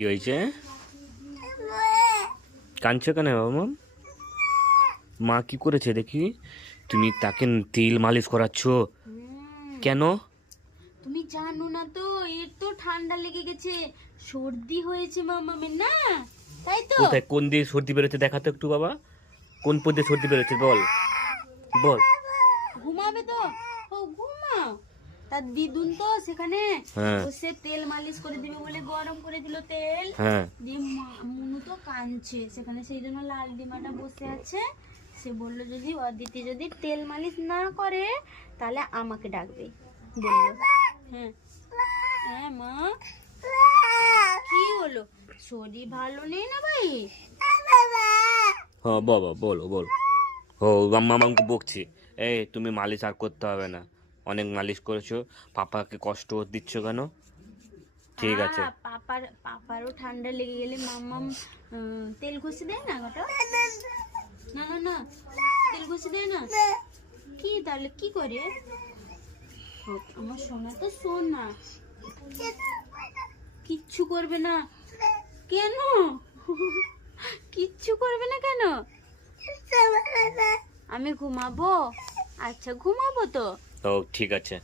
কি হয়েছে? কাঁদছো কেন বাবা? মা কি করেছে দেখি? তুমি তাকে তেল মালিশ করাচ্ছ কেন? তুমি জানো না তো, এর তো ঠান্ডা লেগে গেছে, সর্দি হয়েছে মামামের না, তাই তো? কোথায় কোন দিয়ে সর্দি বেরোচ্ছে দেখাতো একটু বাবা। কোন পদ দিয়ে সর্দি বেরোচ্ছে বল বল। ঘুমাবে তো, ও ঘুমাও। তার দিদুন তো সেখানে হ্যাঁ বসে তেল মালিশ করে দিবে বলে গরম করে দিল তেল হ্যাঁ দিয়ে মুনু তো কাঁদছে সেখানে, সেই জন্য লাল ডিমাটা বসে আছে। সে বললো যদি অদিতি যদি তেল মালিশ না করে তাহলে আমাকে ডাকবে বললো। হ্যাঁ হ্যাঁ মা, কি হলো? শরীর ভালো নেই না ভাই? হ্যাঁ বাবা বলো বলো। ও মামাকে বকছি। এই তুমি মালিশ আর করতে হবে না, অনেক মালিশ করেছো। পাপাকে কষ্ট দিচ্ছ কেন? ঠিক আছে। পাপারও ঠান্ডা লেগে গেলে মাম্মাম তেল ঘষে দেয় না গোটা? না না না, তেল ঘষে দেয় না। কি তাহলে কি করে? আমার সোনা তো সোনা, কিচ্ছু করবে না। কেন? কিচ্ছু করবে না কেন? আমি ঘুমাবো? আচ্ছা ঘুমাবো তো। ও ঠিক আছে।